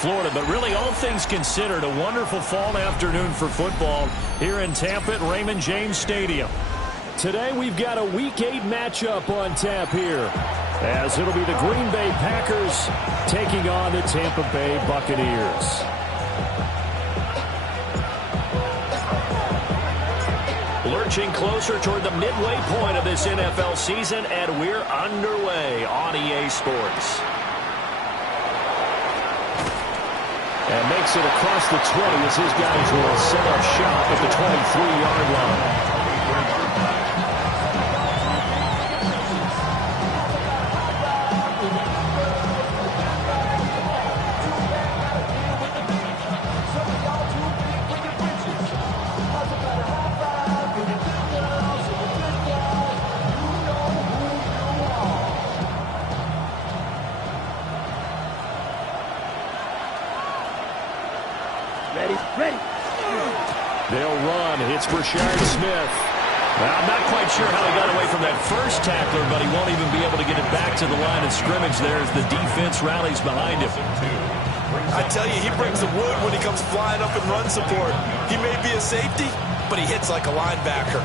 Florida. But really, all things considered, a wonderful fall afternoon for football here in Tampa at Raymond James Stadium. Today we've got a Week 8 matchup on tap here, as it'll be the Green Bay Packers taking on the Tampa Bay Buccaneers. Lurching closer toward the midway point of this NFL season, and we're underway on EA Sports. And makes it across the 20 as his guys will set up shop at the 23-yard line. They'll run. It's Brashard Smith. Well, I'm not quite sure how he got away from that first tackler, but he won't even be able to get it back to the line of scrimmage there as the defense rallies behind him. I tell you, he brings the wood when he comes flying up in run support. He may be a safety, but he hits like a linebacker.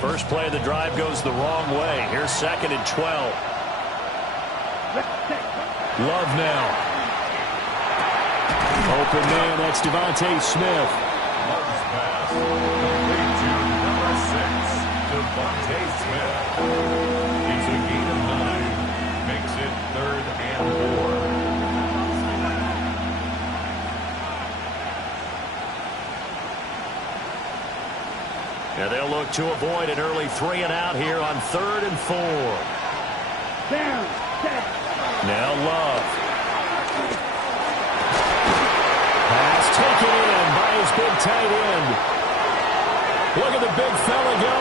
First play of the drive goes the wrong way. Here's 2nd and 12. Love now. Open man, that's Devontae Smith. Love's pass. Complete to number 6, Devontae Smith. It's a gain of 9. Makes it 3rd and 4. And they'll look to avoid an early 3-and-out here on 3rd and 4. Down, set. Now Love. Pass taken in by his big tight end. Look at the big fella go.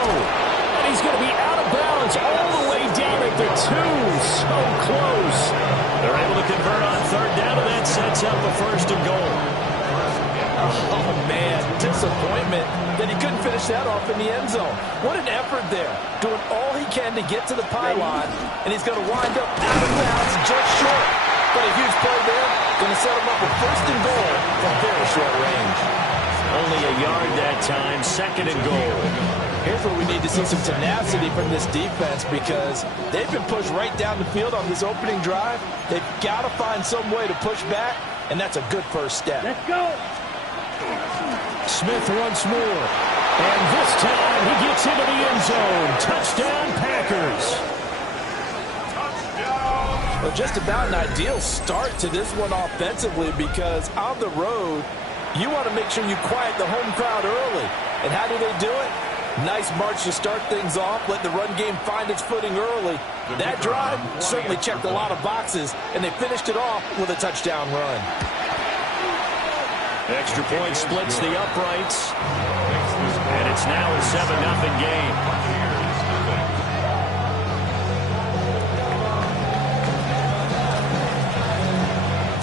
And he's going to be out of bounds all the way down at the 2. So close. They're able to convert on 3rd down, and that sets up a 1st and goal. Oh, man, disappointment that he couldn't finish that off in the end zone. What an effort there, doing all he can to get to the pylon, and he's going to wind up out of bounds just short. But a huge play there, going to set him up a 1st and goal from very short range. Only a yard that time, 2nd and goal. Here's where we need to see some tenacity from this defense, because they've been pushed right down the field on this opening drive. They've got to find some way to push back, and that's a good first step. Let's go. Smith once more. And this time he gets into the end zone. Touchdown, Packers. Well, just about an ideal start to this one offensively, because on the road, you want to make sure you quiet the home crowd early. And how do they do it? Nice march to start things off, let the run game find its footing early. That drive certainly checked a lot of boxes, and they finished it off with a touchdown run. Extra point splits the uprights. And it's now a 7-0 game.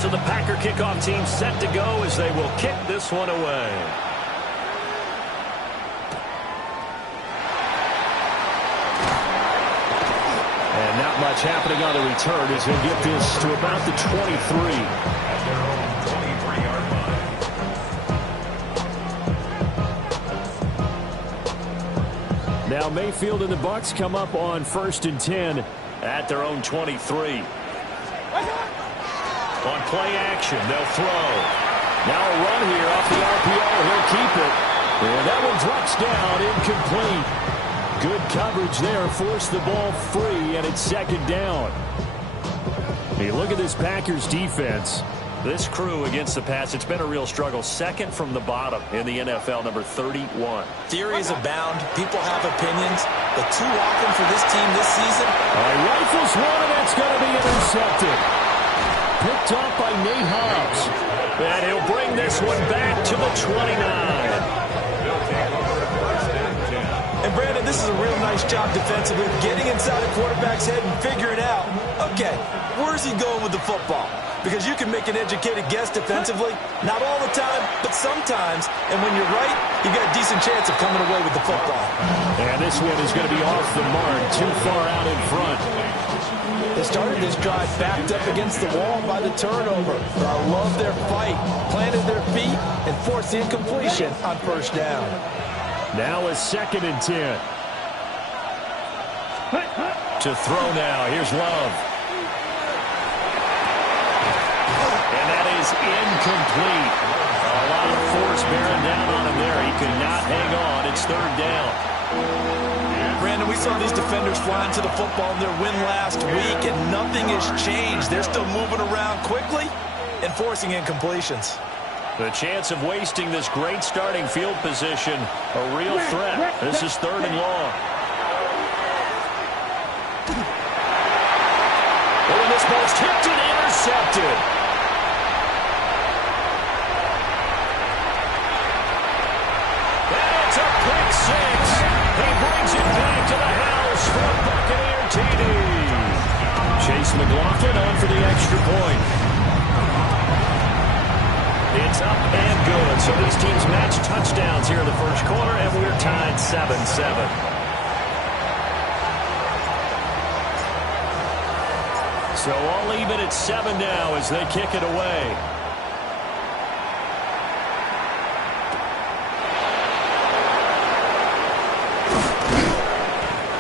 So the Packer kickoff team set to go as they will kick this one away. And not much happening on the return as he'll get this to about the 23. Now Mayfield and the Bucs come up on 1st and 10 at their own 23. On play action, they'll throw. Now a run here off the RPO. He'll keep it. And that one drops down, incomplete. Good coverage there. Forced the ball free, and it's 2nd down. Hey, look at this Packers defense. This crew against the pass, it's been a real struggle. 2nd from the bottom in the NFL, number 31. Theories abound. People have opinions. But too often for this team this season, rifles one, and that's going to be intercepted. Picked up by Nate Hobbs. And he'll bring this one back to the 29. And Brandon, this is a real nice job defensively, getting inside the quarterback's head and figuring out, okay, where's he going with the football? because you can make an educated guess defensively. Not all the time, but sometimes. And when you're right, you got a decent chance of coming away with the football. And this one is going to be off the mark, too far out in front. They started this drive backed up against the wall by the turnover. But I love their fight, planted their feet, and forced the incompletion on first down. Now a 2nd and 10. To throw now. Here's Love. And that is incomplete. A lot of force bearing down on him there. He could not hang on. It's 3rd down. Brandon, we saw these defenders flying to the football in their win last week, and nothing has changed. They're still moving around quickly and forcing incompletions. The chance of wasting this great starting field position, a real threat. This is 3rd and long. Oh, and this ball's tipped and intercepted. And it's a pick 6. He brings it back to the house for a Buccaneer TD. Chase McLaughlin on for the extra point. It's up and good. So these teams match touchdowns here in the first quarter, and we're tied 7-7. So all even at 7 now as they kick it away.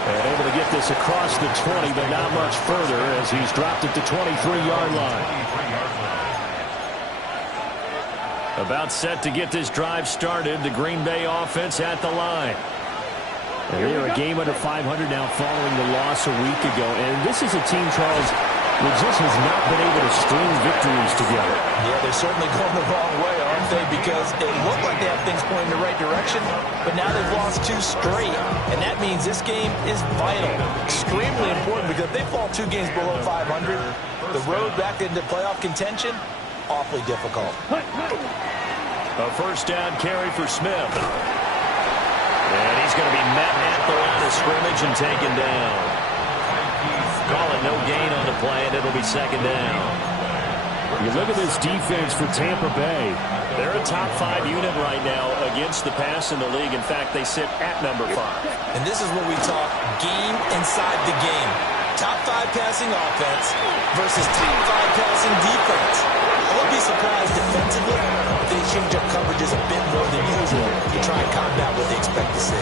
And able to get this across the 20, but not much further as he's dropped it to 23-yard line. About set to get this drive started. The Green Bay offense at the line. And they are a game under 500 now following the loss a week ago. And this is a team, Charles, that just has not been able to string victories together. Yeah, they're certainly going the wrong way, aren't they? Because it looked like they have things pointing in the right direction, but now they've lost 2 straight. And that means this game is vital, extremely important, because if they fall 2 games below 500, the road back into playoff contention, awfully difficult. A first down carry for Smith. And he's going to be met at the line of scrimmage and taken down. Call it no gain on the play, and it'll be 2nd down. You look at this defense for Tampa Bay. They're a top 5 unit right now against the pass in the league. In fact, they sit at number 5. And this is what we talk game inside the game. Top 5 passing offense versus top 5 passing defense. I wouldn't be surprised defensively if they change up coverages a bit more than usual to try and combat what they expect to see.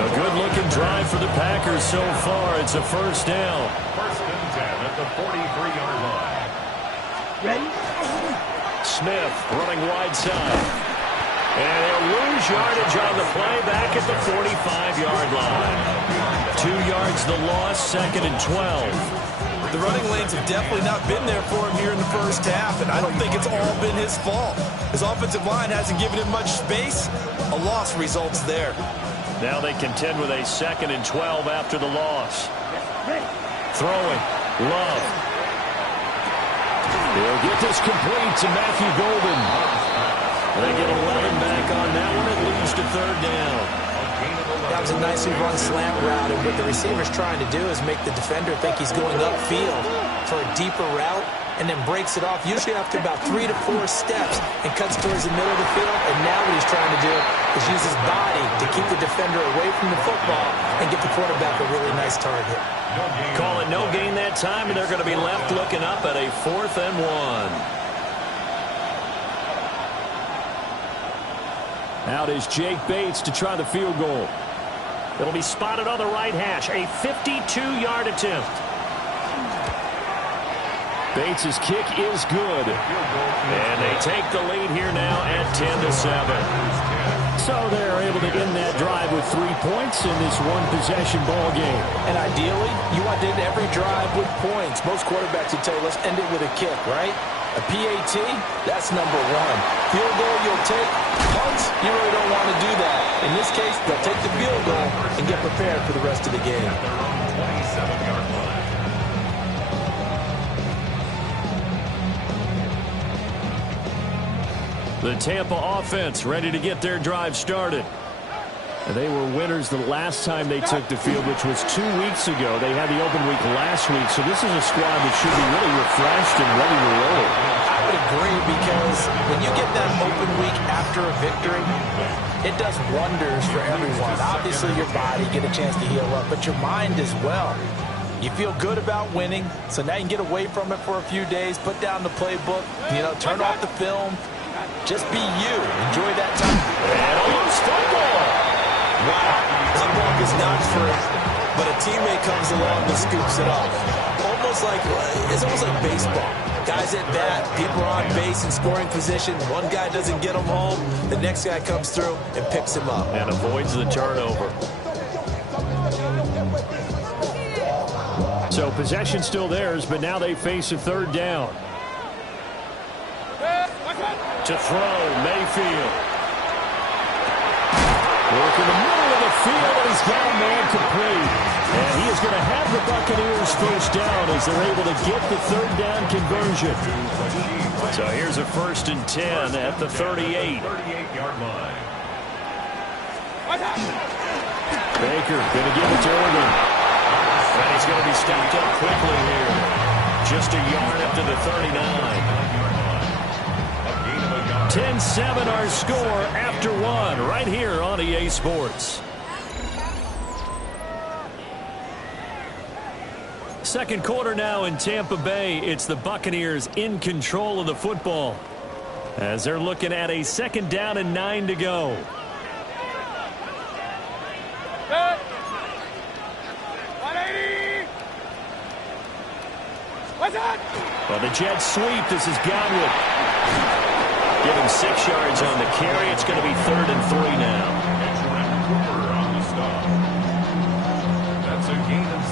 A good-looking drive for the Packers so far. It's a first down. 1st and 10 at the 43-yard line. Ready? Smith running wide side. And they'll lose yardage on the play back at the 45-yard line. 2 yards the loss, 2nd and 12. The running lanes have definitely not been there for him here in the first half, and I don't think it's all been his fault. His offensive line hasn't given him much space. A loss results there. Now they contend with a 2nd and 12 after the loss. Throwing. Love. They'll get this complete to Matthew Golden. They get 11 back on that one. It leads to 3rd down. That was a nicely run slant route, and what the receiver's trying to do is make the defender think he's going upfield for a deeper route, and then breaks it off, usually after about 3 to 4 steps, and cuts towards the middle of the field. And now what he's trying to do is use his body to keep the defender away from the football and get the quarterback a really nice target. Call it no gain that time, and they're going to be left looking up at a 4th and 1. Out is Jake Bates to try the field goal. It'll be spotted on the right hash. A 52-yard attempt. Bates' kick is good. And they take the lead here now at 10-7. So they're able to end that drive with 3 points in this one-possession ball game. And ideally, you want to end every drive with points. Most quarterbacks would tell you, let's end it with a kick, right? A PAT, that's number 1. Field goal you'll take. Punts, you really don't want to do that. In this case, they'll take the field goal and get prepared for the rest of the game. 27-yard line. The Tampa offense ready to get their drive started. They were winners the last time they took the field, which was 2 weeks ago. They had the open week last week, so this is a squad that should be really refreshed and ready to roll. I would agree, because when you get that open week after a victory, it does wonders for everyone. Obviously, your body get a chance to heal up, but your mind as well. You feel good about winning, so now you can get away from it for a few days, put down the playbook, turn off the film. Just be you. Enjoy that time. And a loose football. Wow, that ball is not free, but a teammate comes along and scoops it up. It's almost like baseball. Guys at bat, people are on base in scoring position. One guy doesn't get him home. The next guy comes through and picks him up. And avoids the turnover. So possession still theirs, but now they face a third down. To throw, Mayfield. Work in the middle of the field, and he's got a man complete. And he is going to have the Buccaneers first down as they're able to get the third down conversion. So here's a 1st and 10 at the 38. 38-yard line. Baker going to give it to Irvin. And he's going to be stopped up quickly here. Just a yard up to the 39. 10-7 our score after one right here on EA Sports. Second quarter now in Tampa Bay. It's the Buccaneers in control of the football as they're looking at a 2nd down and 9 to go. Well, the Jets sweep. This is Godwin. Give him 6 yards on the carry. It's going to be 3rd and 3 now.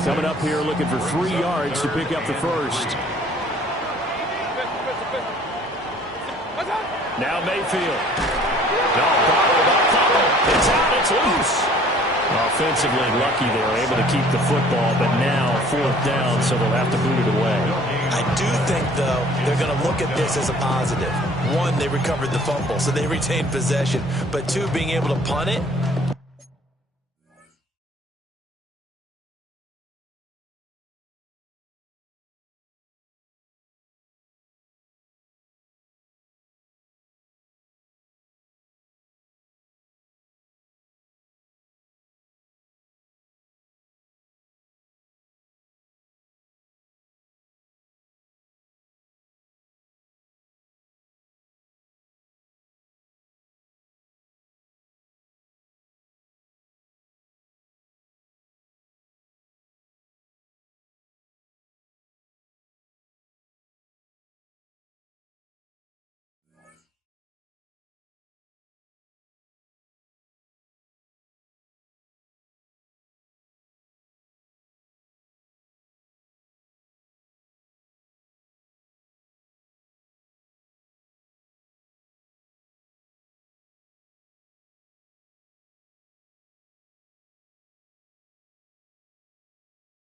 Coming up here looking for 3 yards to pick up the first. Now Mayfield. It's out. It's loose. Offensively lucky they were able to keep the football, but now 4th down, so they'll have to boot it away. I do think, though, they're going to look at this as a positive. 1, they recovered the fumble, so they retained possession. But 2, being able to punt it.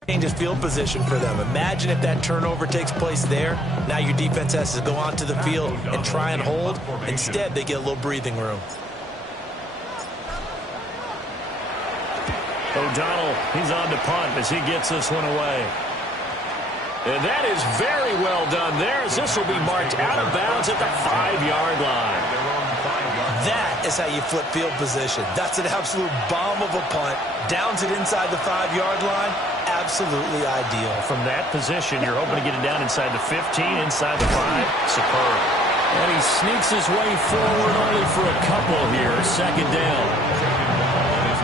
Changes field position for them. Imagine if that turnover takes place there. Now your defense has to go onto the field and try and hold. Instead, they get a little breathing room. O'Donnell, he's on to punt as he gets this one away. And that is very well done there, as this will be marked out of bounds at the 5-yard line. That is how you flip field position. That's an absolute bomb of a punt. Downs it inside the 5-yard line. Absolutely ideal. From that position, you're hoping to get it down inside the 15, inside the 5. Superb. And he sneaks his way forward only for a couple here. 2nd down.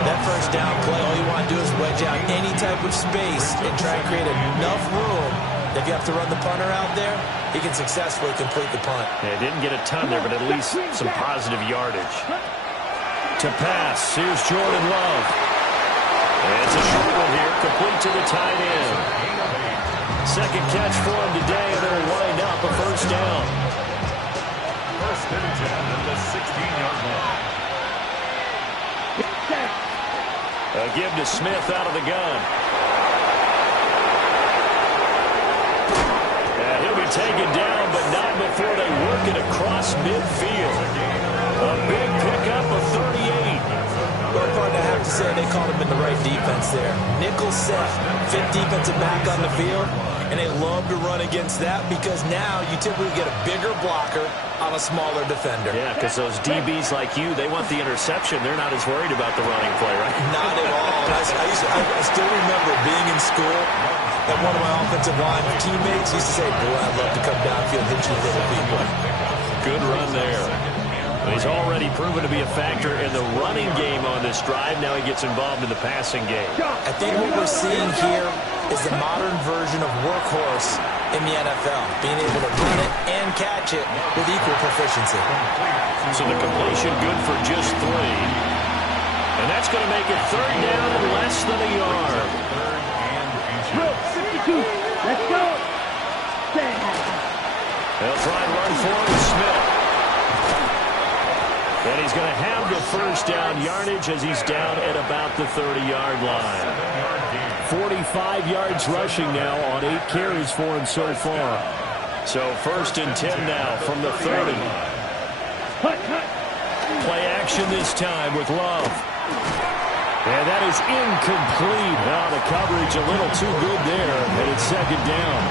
That first down play, all you want to do is wedge out any type of space and try and create enough room. If you have to run the punter out there, he can successfully complete the punt. Yeah, didn't get a ton there, but at least some positive yardage. To pass, here's Jordan Love. It's a short one here, complete to the tight end. 2nd catch for him today, and they'll wind up a 1st down. 1st and 10 at the 16-yard line. A give to Smith out of the gun. And he'll be taken down, but not before they work it across midfield. A big pickup of 38. Well, fun to have like to say they called him in the right defense there. Nickel set, fit defensive back on the field, and they love to run against that because now you typically get a bigger blocker on a smaller defender. Yeah, because those DBs like you, they want the interception. They're not as worried about the running play, right? Not at all. I still remember being in school that one of my offensive line teammates used to say, boy, I'd love to come downfield and hit you little people. Good run there. He's already proven to be a factor in the running game on this drive. Now he gets involved in the passing game. I think what we're seeing here is the modern version of workhorse in the NFL, being able to run it and catch it with equal proficiency. So the completion good for just 3. And that's going to make it 3rd down and less than a yard. 52. Let's go. They'll try and run for it with Smith. And he's going to have the first down yardage as he's down at about the 30-yard line. 45 yards rushing now on 8 carries for him so far. So 1st and 10 now from the 30. Play action this time with Love. And that is incomplete. Now the coverage a little too good there, and it's 2nd down.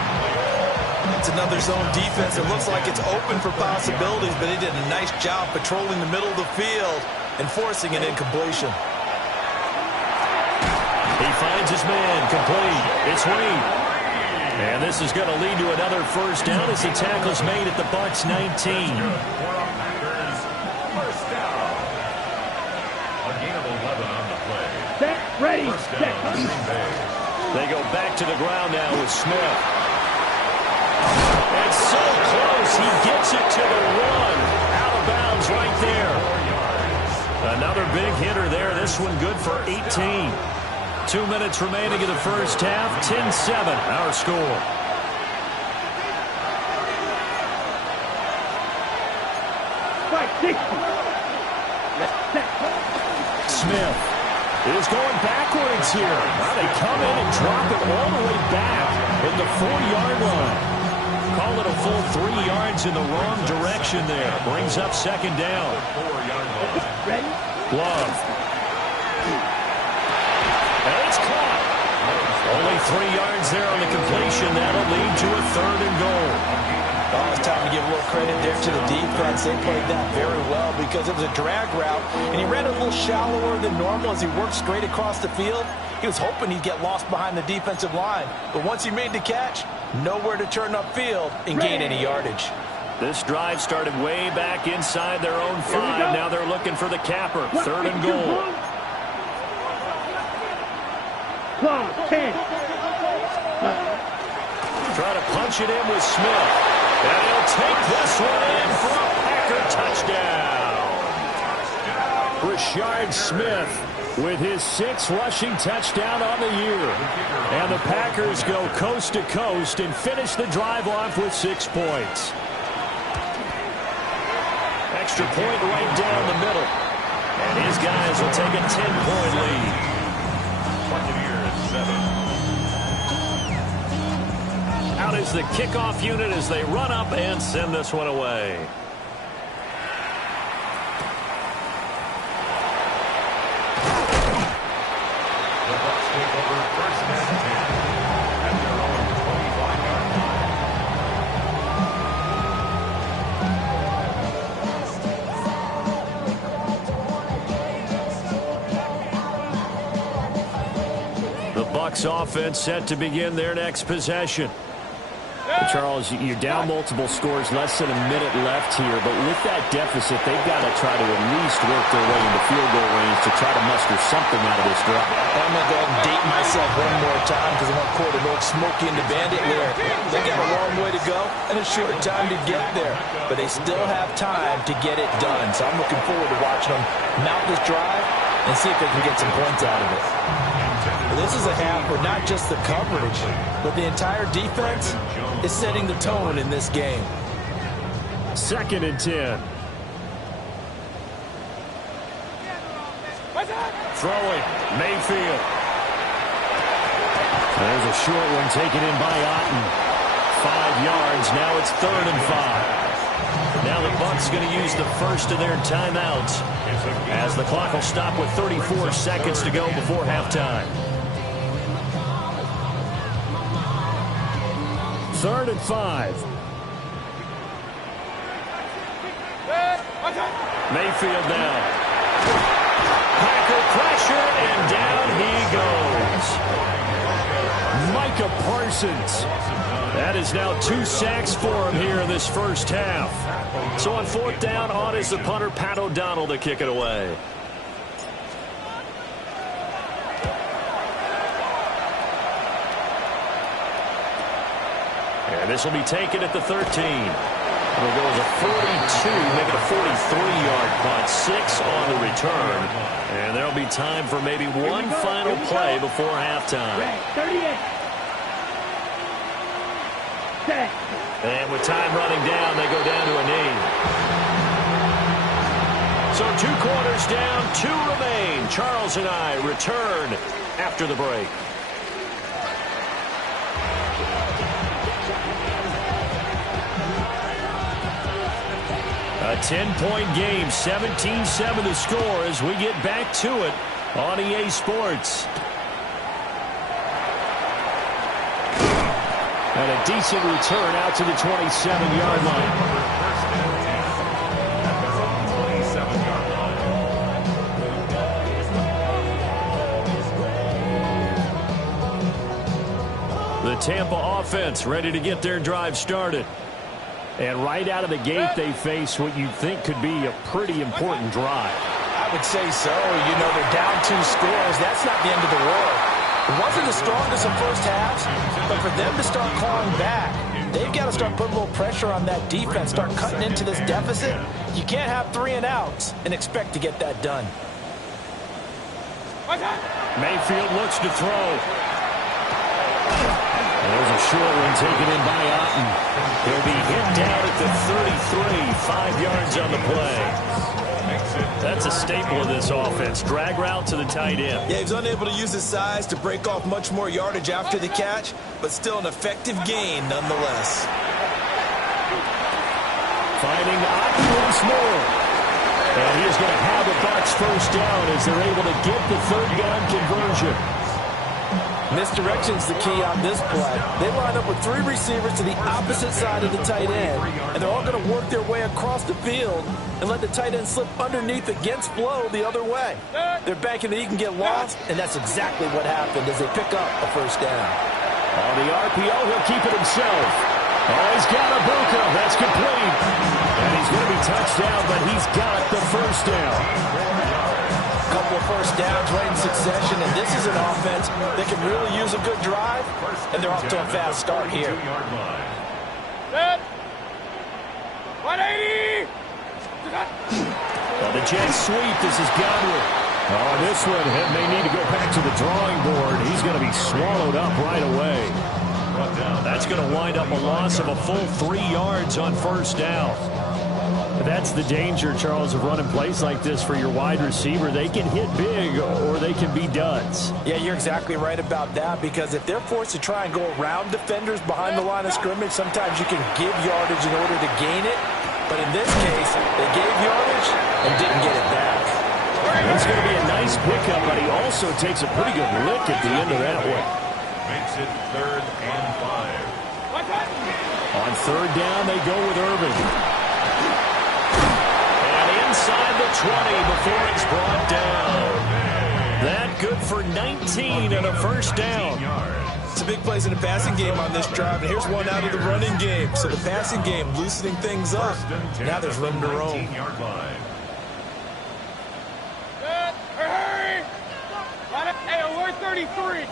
It's another zone defense. It looks like it's open for possibilities, but he did a nice job patrolling the middle of the field and forcing an incompletion. He finds his man, complete. It's Reed. And this is going to lead to another first down as the tackle's made at the Bucs 19. First down. A gain of 11 on the play. Set, ready, set. They go back to the ground now with Smith. And so close, he gets it to the 1. Out of bounds right there. Another big hitter there. This one good for 18. 2 minutes remaining in the first half. 10-7, our score. Fight, 60. Smith is going backwards here. Now they come in and drop it all the way back at the 4-yard line. Call it a full 3 yards in the wrong direction there. Brings up 2nd down. Ready? Love. And it's caught. Only 3 yards there on the completion. That'll lead to a 3rd and goal. Oh, it's time to give a little credit there to the defense. They played that very well because it was a drag route, and he ran a little shallower than normal as he worked straight across the field. He was hoping he'd get lost behind the defensive line, but once he made the catch, nowhere to turn upfield and gain any yardage. This drive started way back inside their own 5. Now they're looking for the capper. 3rd and goal. Clock, 10. Try to punch it in with Smith. And he'll take this one in for a Packer touchdown. Rashard Smith with his 6th rushing touchdown on the year. And the Packers go coast to coast and finish the drive off with 6 points. Extra point right down the middle. And his guys will take a 10-point lead. Buccaneers 7. Out is the kickoff unit as they run up and send this one away. The Bucs take over 1st and 10 at their own 25-yard line. The Bucs offense set to begin their next possession. Charles, you're down multiple scores, less than a minute left here, but with that deficit, they've got to try to at least work their way into field goal range to try to muster something out of this drive. I'm going to go ahead and date myself one more time because I want to quote an old Smokey and the Bandit lyric. They got a long way to go and a short time to get there, but they still have time to get it done. So I'm looking forward to watching them mount this drive and see if they can get some points out of it. This is a half where not just the coverage, but the entire defense is setting the tone in this game. 2nd and 10. Throwing, Mayfield. There's a short one taken in by Otten. 5 yards, now it's 3rd and 5. Now the Bucs going to use the first of their timeouts as the clock will stop with 34 seconds to go before halftime. 3rd and 5. Mayfield now. Packer pressure, and down he goes. Micah Parsons. That is now 2 sacks for him here in this first half. So on 4th down, on is the punter, Pat O'Donnell, to kick it away. And this will be taken at the 13. It'll go as a 42, make it a 43-yard punt, 6 on the return. And there'll be time for maybe one final play before halftime. 38. And with time running down, they go down to a knee. So 2 quarters down, 2 remain. Charles and I return after the break. A 10-point game, 17-7 the score as we get back to it on EA Sports. And a decent return out to the 27-yard line. The Tampa offense ready to get their drive started. And right out of the gate, they face what you'd think could be a pretty important drive. I would say so. You know, they're down 2 scores. That's not the end of the world. It wasn't the strongest of first halves, but for them to start clawing back, they've got to start putting a little pressure on that defense, start cutting into this deficit. You can't have 3 and outs and expect to get that done. Mayfield looks to throw. There's a short one taken in by Otten. He'll be hit down at the 33, 5 yards on the play. That's a staple of this offense. Drag route to the tight end. Yeah, he was unable to use his size to break off much more yardage after the catch, but still an effective gain nonetheless. Finding Otten once more. And he is going to have the Bucs first down as they're able to get the 3rd down conversion. Misdirection's the key on this play. They line up with 3 receivers to the opposite side of the tight end, and they're all going to work their way across the field and let the tight end slip underneath against flow the other way. They're banking that he can get lost, and that's exactly what happened as they pick up a first down. On the RPO, he'll keep it himself. Oh, he's got Ibuka. That's complete. And he's going to be touched down, but he's got the first down. Couple of first downs right in succession, and this is an offense that can really use a good drive, and they're off to a fast start here. 180. Well, the jet sweep, this is Godwin. Oh, this one may need to go back to the drawing board. He's going to be swallowed up right away. That's going to wind up a loss of a full 3 yards on first down. That's the danger, Charles, of running plays like this for your wide receiver. They can hit big or they can be duds. Yeah, you're exactly right about that, because if they're forced to try and go around defenders behind the line of scrimmage, sometimes you can give yardage in order to gain it. But in this case, they gave yardage and didn't get it back. It's going to be a nice pickup, but he also takes a pretty good lick at the end of that one. Makes it 3rd and 5. On 3rd down, they go with Irvin. Inside the 20 before it's brought down. That good for 19 and a first down. It's a big plays in the passing game on this drive, and here's one out of the running game. So the passing game loosening things up. Now there's room to roam. Hurry! Hey, we're 33.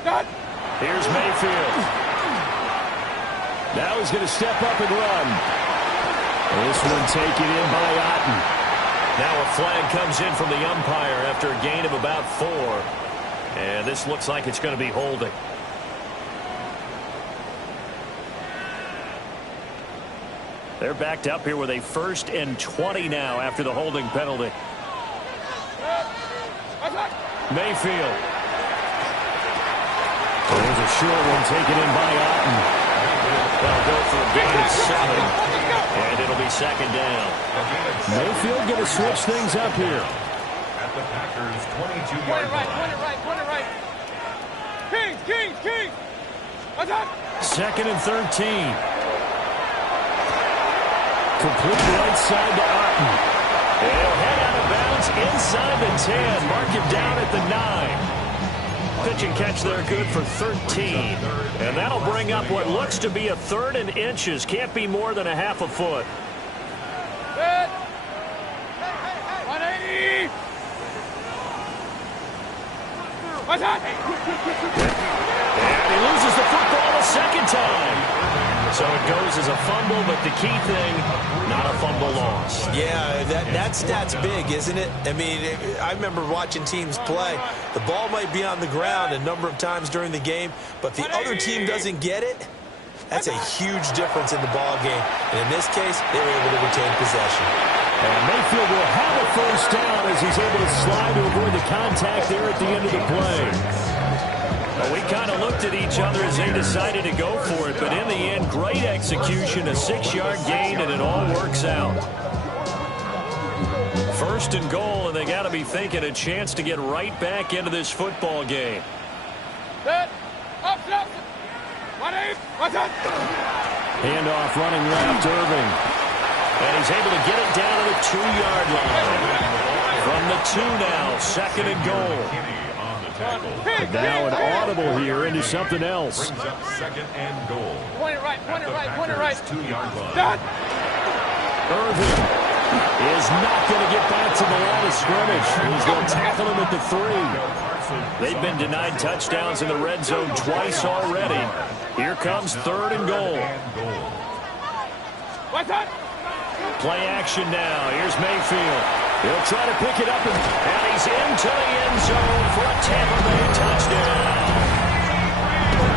Stop. Here's Mayfield. Now he's going to step up and run. This one taken in by Otten. Now a flag comes in from the umpire after a gain of about 4. And this looks like it's going to be holding. They're backed up here with a 1st and 20 now after the holding penalty. Mayfield. There's a short one taken in by Otten. They'll go for a gain of 7, and it'll be second down. Mayfield going to switch things up here. At the Packers' 22-yard line. Point it right. Kings. What's up? Second and 13. Complete right side to Otten. He'll head out of bounds inside the 10. Mark him down at the 9. Pitch and catch there, good for 13. And that'll bring up what looks to be a 3rd and inches. Can't be more than a half a foot. Good. 180. What's up? And he loses the football a second time. So it goes as a fumble, but the key thing, not a fumble loss. Yeah, that stat's big, isn't it? I mean, I remember watching teams play. The ball might be on the ground a number of times during the game, but the other team doesn't get it. That's a huge difference in the ball game. And in this case, they were able to retain possession. And Mayfield will have a first down as he's able to slide to avoid the contact there at the end of the play. Well, we kind of looked at each other as they decided to go for it, but in the end, great execution, a 6-yard gain, and it all works out. First and goal, and they got to be thinking a chance to get right back into this football game. Good. Up. 180. What's up? Handoff running left, Irving. And he's able to get it down to the 2-yard line. From the 2 now, second and goal. Now an audible here into something else. Brings up second and goal. Point it right. 2-yard line. Done. Irving is not going to get back to the line of scrimmage. He's going to tackle him at the 3. They've been denied touchdowns in the red zone twice already. Here comes third and goal. What's up? Play action now. Here's Mayfield. He'll try to pick it up, and he's into the end zone for a Tampa Bay touchdown.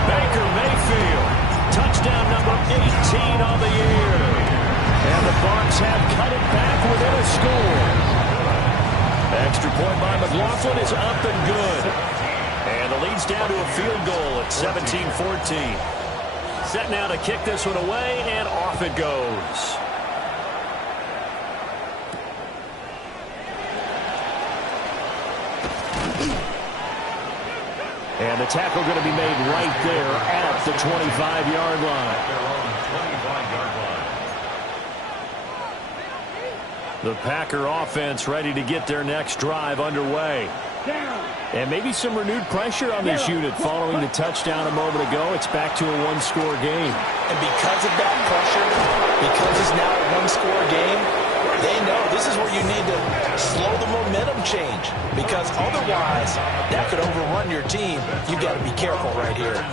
Baker Mayfield, touchdown number 18 on the year. And the Bucs have cut it back within a score. Extra point by McLaughlin is up and good. And the lead's down to a field goal at 17-14. Set now to kick this one away, and off it goes. And the tackle going to be made right there at the 25-yard line. The Packer offense ready to get their next drive underway. And maybe some renewed pressure on this unit following the touchdown a moment ago. It's back to a 1-score game. And because of that pressure, because it's now a 1-score game, they know this is where you need to slow the momentum change, because otherwise that could overrun your team. You got to be careful right here.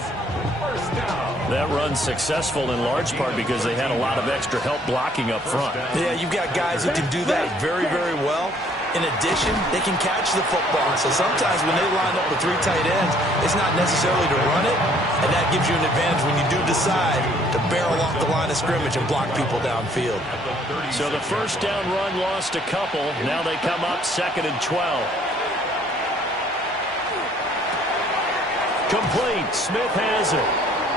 That run's successful in large part because they had a lot of extra help blocking up front. Yeah, you've got guys who can do that very, very well. In addition, they can catch the football. So sometimes when they line up with 3 tight ends, it's not necessarily to run it, and that gives you an advantage when you do decide to barrel off the line of scrimmage and block people downfield. So the first down run lost a couple. Now they come up second and 12. Complete. Smith has it.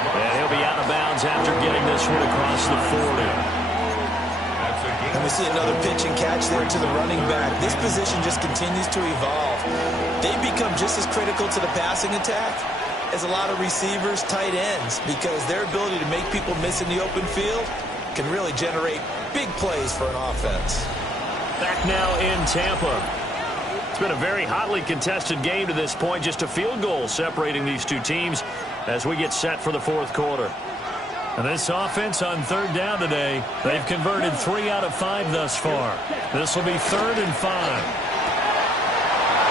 And he'll be out of bounds after getting this one across the 40. And we see another pitch and catch there to the running back. This position just continues to evolve. They become just as critical to the passing attack as a lot of receivers, tight ends, because their ability to make people miss in the open field can really generate big plays for an offense. Back now in Tampa. It's been a very hotly contested game to this point. Just a field goal separating these two teams as we get set for the fourth quarter. And this offense on third down today, they've converted 3 out of 5 thus far. This will be 3rd and 5.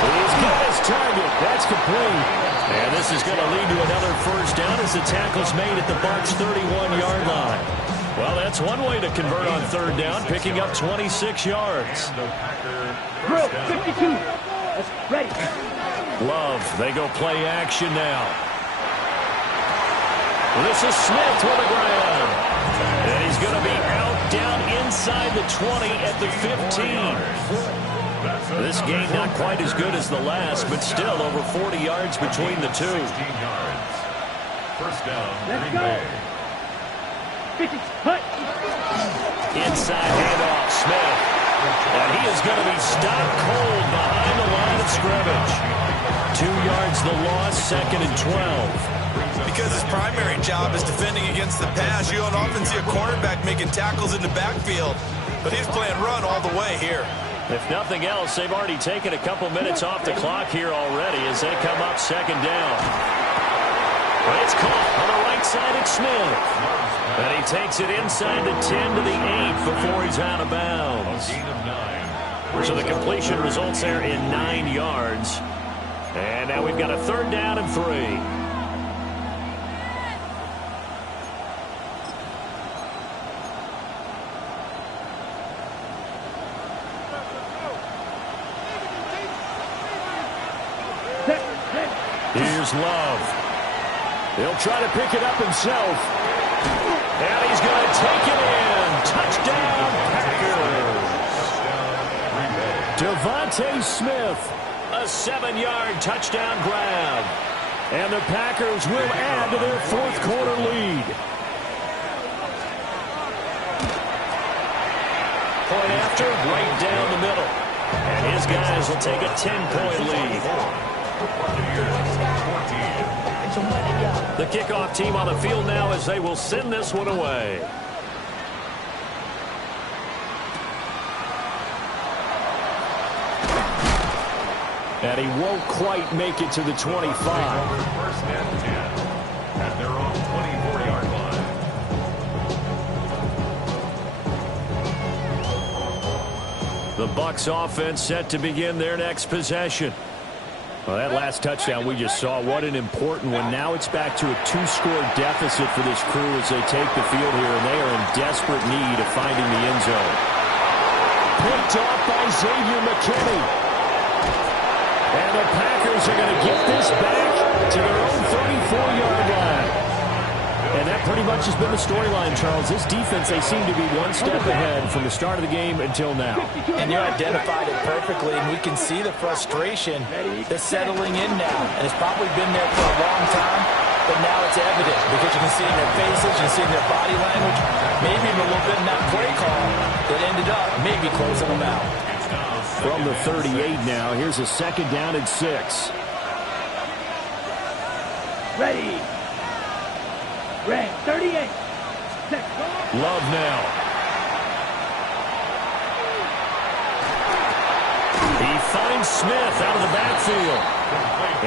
He's got his target. That's complete. And this is going to lead to another first down as the tackle's made at the Bucs' 31-yard line. Well, that's one way to convert on third down, picking up 26 yards. Bro, 52. That's ready. Love, they go play action now. This is Smith with the ground. And he's going to be out down inside the 20 at the 15. This game not quite as good as the last, but still over 40 yards between the two. First down, Let's Green go. Bay. 50, hut. Inside handoff, Smith. And he is going to be stopped cold behind the line of scrimmage. 2 yards the loss, 2nd and 12. Because his primary job is defending against the pass, you don't often see a cornerback making tackles in the backfield. But he's playing run all the way here. If nothing else, they've already taken a couple minutes off the clock here already as they come up 2nd down. But it's caught on the right side of Smith. And he takes it inside the 10 to the 8 before he's out of bounds. Gain of 9. So the completion results there in 9 yards. And now we've got a 3rd down and 3. Here's Love. He'll try to pick it up himself. And he's going to take it in. Touchdown, Packers. Devontae Smith, a 7-yard touchdown grab. And the Packers will add to their 4th quarter lead. Point after, right down the middle. And his guys will take a 10-point lead. The kickoff team on the field now as they will send this one away. And he won't quite make it to the 25. First and 10 at their own 24-yard line. The Bucs offense set to begin their next possession. Well, that last touchdown we just saw, what an important one. Now it's back to a 2-score deficit for this crew as they take the field here, and they are in desperate need of finding the end zone. Picked off by Xavier McKinney. And the Packers are going to get this back to their own 34-yard line. And that pretty much has been the storyline, Charles. This defense, they seem to be one step ahead from the start of the game until now. And you identified it perfectly, and we can see the frustration that's settling in now. And it's probably been there for a long time, but now it's evident because you can see in their faces, you can see in their body language, maybe even a little bit in that play call that ended up maybe closing them out. From the 38 now, here's a 2nd down and 6. Ready. Red, 38. Love now. He finds Smith out of the backfield.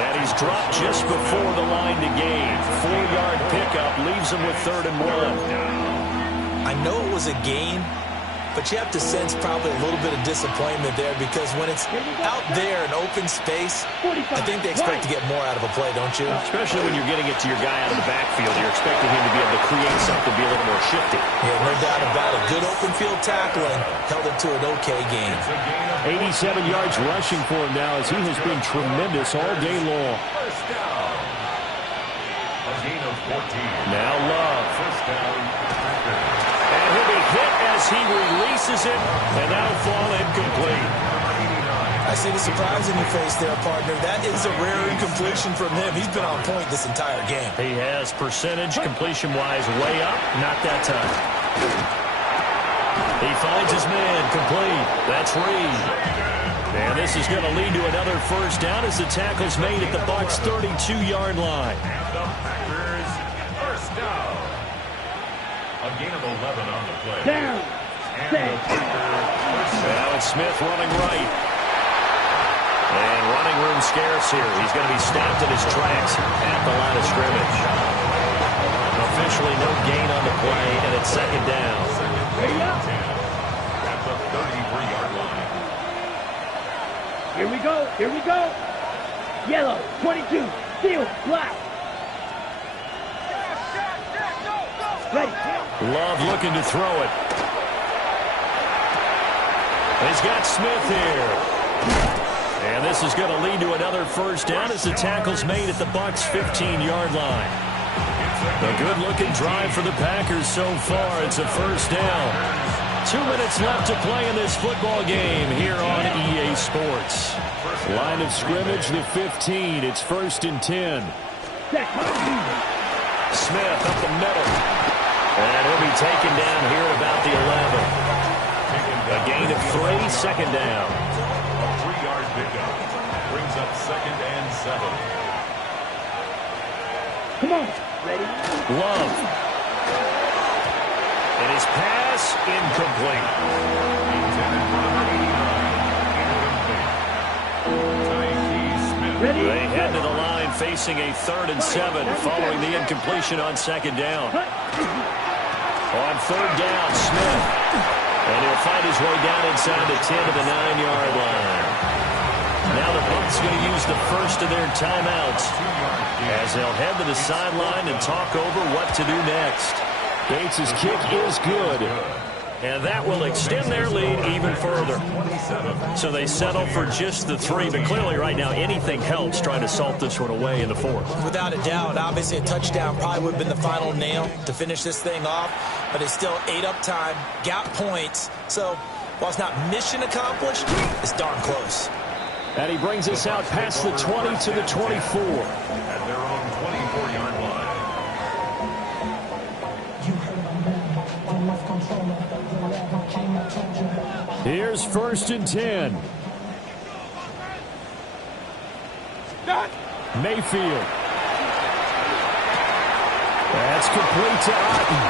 And he's dropped just before the line to gain. 4-yard pickup leaves him with 3rd and 1. I know it was a gain, but you have to sense probably a little bit of disappointment there because when it's out there in open space, I think they expect to get more out of a play, don't you? Especially when you're getting it to your guy out of the backfield. You're expecting him to be able to create something, be a little more shifty. Yeah, no doubt about it. Good open field tackling held it to an okay gain. 87 yards rushing for him now as he has been tremendous all day long. First down. A gain of 14. Now Love. First down, Packers. And he'll be hit as he releases it, and that'll fall incomplete. I see the surprise in your face there, partner. That is a rare incompletion from him. He's been on point this entire game. He has percentage, completion-wise, way up. Not that time. He finds his man, complete. That's Reed. And this is going to lead to another first down as the tackle's made at the Bucs' 32-yard line. And the Packers, first down. A gain of 11 on the play. Down. And the Packers, Now it's Smith running right. And running room scarce here. He's going to be stopped in his tracks at the line of scrimmage. Officially no gain on the play, and it's 2nd down. at the 33-yard line. Here we go. Here we go. Yellow, 22. Steel, black. Ready. Love looking to throw it. He's got Smith here. And this is going to lead to another first down as the tackle's made at the Bucs' 15-yard line. A good-looking drive for the Packers so far. It's a first down. 2 minutes left to play in this football game here on EA Sports. Line of scrimmage, the 15. It's 1st and 10. Smith up the middle. And he'll be taken down here at about the 11. A gain of 3, second down. A 3-yard pickup brings up 2nd and 7. Come on. Ready? Love. And his pass incomplete. Intended for number 89. Incomplete. Tyke Smith. They head to the line facing a 3rd and 7 following the incompletion on 2nd down. On 3rd down, Smith. And he'll find his way down inside the 10 to the 9-yard line. Now the Bucs going to use the first of their timeouts as they'll head to the sideline and talk over what to do next. Bates' kick is good. And that will extend their lead even further. So they settle for just the 3, but clearly right now anything helps trying to salt this one away in the 4th. Without a doubt, obviously a touchdown probably would have been the final nail to finish this thing off, but it's still 8 up time, got points. So while it's not mission accomplished, it's darn close. And he brings us out past the 20 to the 24. At their own 24-yard line. Here's 1st and 10. Mayfield. That's complete to Otten.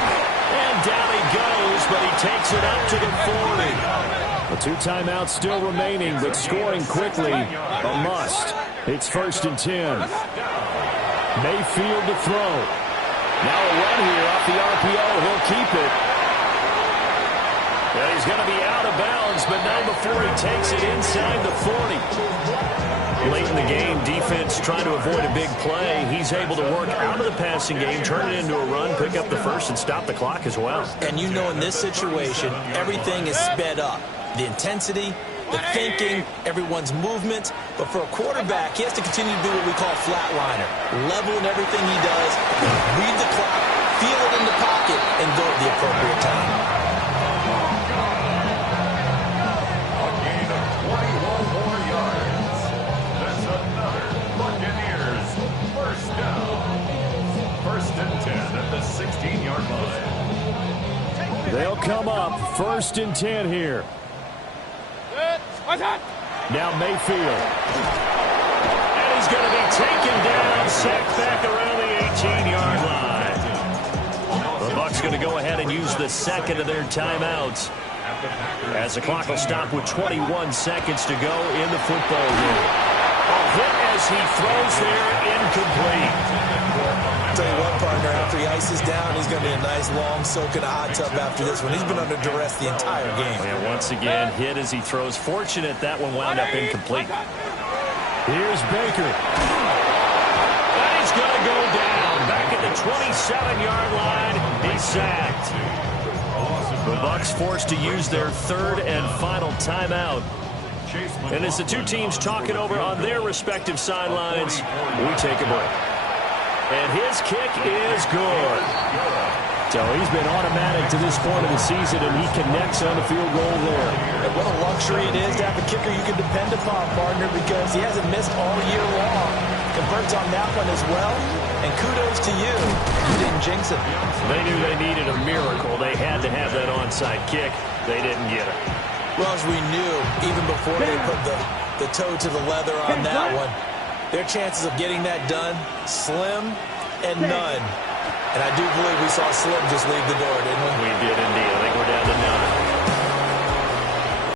And down he goes, but he takes it up to the 40. The 2 timeouts still remaining, but scoring quickly a must. It's 1st and 10. Mayfield to throw. Now a run here off the RPO. He'll keep it. And he's going to be out of bounds, but not before he takes it inside the 40. Late in the game, defense trying to avoid a big play. He's able to work out of the passing game, turn it into a run, pick up the first, and stop the clock as well. And you know in this situation, everything is sped up. The intensity, the thinking, everyone's movement. But for a quarterback, he has to continue to do what we call flatliner. Level in everything he does, read the clock, feel it in the pocket, and go at the appropriate time. At the 16-yard line. They'll come up 1st and 10 here. Now Mayfield. And he's going to be taken down, sacked back around the 18-yard line. The Bucs going to go ahead and use the 2nd of their timeouts as the clock will stop with 21 seconds to go in the football game. A hit as he throws there, incomplete. Tell you what, partner, after he ices down, he's going to be a nice, long soak in a hot tub after this one. He's been under duress the entire game. And once again, hit as he throws. Fortunate that one wound up incomplete. Here's Baker. And he's going to go down. Back at the 27-yard line. He's sacked. The Bucs forced to use their 3rd and final timeout. And as the 2 teams talk it over on their respective sidelines, we take a break. And his kick is good. So he's been automatic to this point of the season, and he connects on the field goal there. And what a luxury it is to have a kicker you can depend upon, partner, because he hasn't missed all year long. Converts on that one as well, and kudos to you. You didn't jinx it. They knew they needed a miracle. They had to have that onside kick. They didn't get it. Well, as we knew, even before they put the toe to the leather on that one, their chances of getting that done, slim and none. And I do believe we saw Slim just leave the door, didn't we? We did indeed. I think we're down to